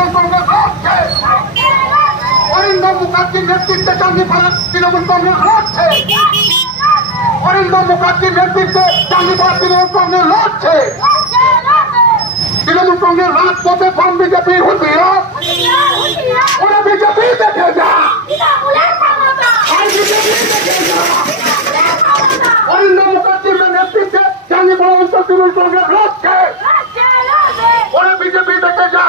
তৃণমূল কংগ্রেস লড়ছে, অরিন্দম মুখার্জির নেতৃত্বে চাঁদিপাড়ার তৃণমূল কংগ্রেস লড়ছে, অরিন্দম মুখার্জির নেতৃত্বে চাঁদিপাড়ার তৃণমূল কংগ্রেস লড়ছে। তৃণমূল কংগ্রেস রাজপথে ফর্ম বিজেপি হুঁশিয়ার, ওরা বিজেপি দেখে যা, অরিন্দম মুখার্জির নেতৃত্বে চাঁদিপাড়া অঞ্চল তৃণমূল কংগ্রেস লড়ছে, ওরা বিজেপি দেখে যা,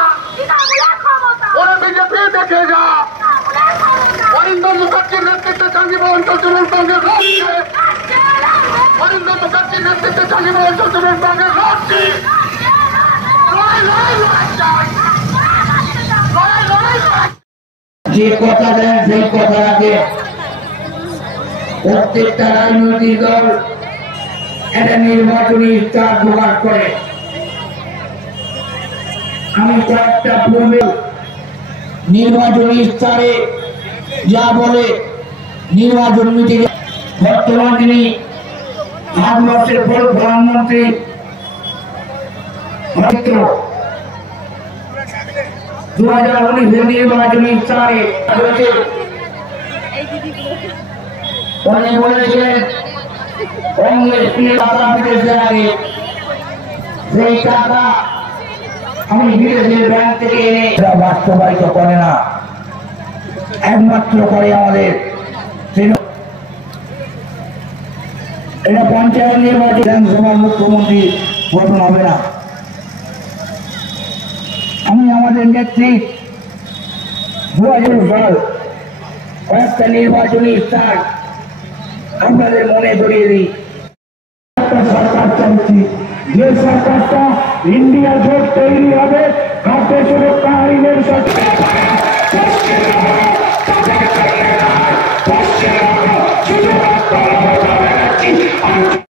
ওরা বিজেপি দেখে যা। অরিন্দম মুখার্জির নেতৃত্বে চাঁদিপাড়া অঞ্চল তৃণমূল কংগ্রেস লড়ছে, অরিন্দম মুখার্জির নেতৃত্বে চাঁদিপাড়া অঞ্চল তৃণমূল কংগ্রেস লড়ছে। যে কথা দেন সেই কথা রাখে। প্রত্যেকটা রাজনৈতিক দল একটা নির্বাচনী ইস্তাহার প্রকাশ করে। আমি কয়েকটা পূর্বে নির্বাচনী ইস্তাহারে যা বলে নির্বাচন মিটিংয়ে বর্তমান যিনি ভারতবর্ষের প্রধানমন্ত্রী 2019 নির্বাচনী ইস্তাহারে বলেছিলেন কংগ্রেস টাকা বিদেশে আগে সেই টাকা আমি বিদেশের ব্যাংক থেকে এনে বাস্তবায়িত করে না, একমাত্র করে আমাদের এটা পঞ্চায়েত নির্বাচন বিধানসভার মুখ্যমন্ত্রী গঠন হবে না। আমি আমাদের নেতৃত্ব 2000 সাল কয়েকটা নির্বাচনী ইস্তাহার আপনাদের মনে ধরিয়ে দিই। সরকার চাইছি যে সরকারটা ইন্ডিয়া জোট তৈরি হবে, খাদ্য সুরক্ষা আইনের সরকার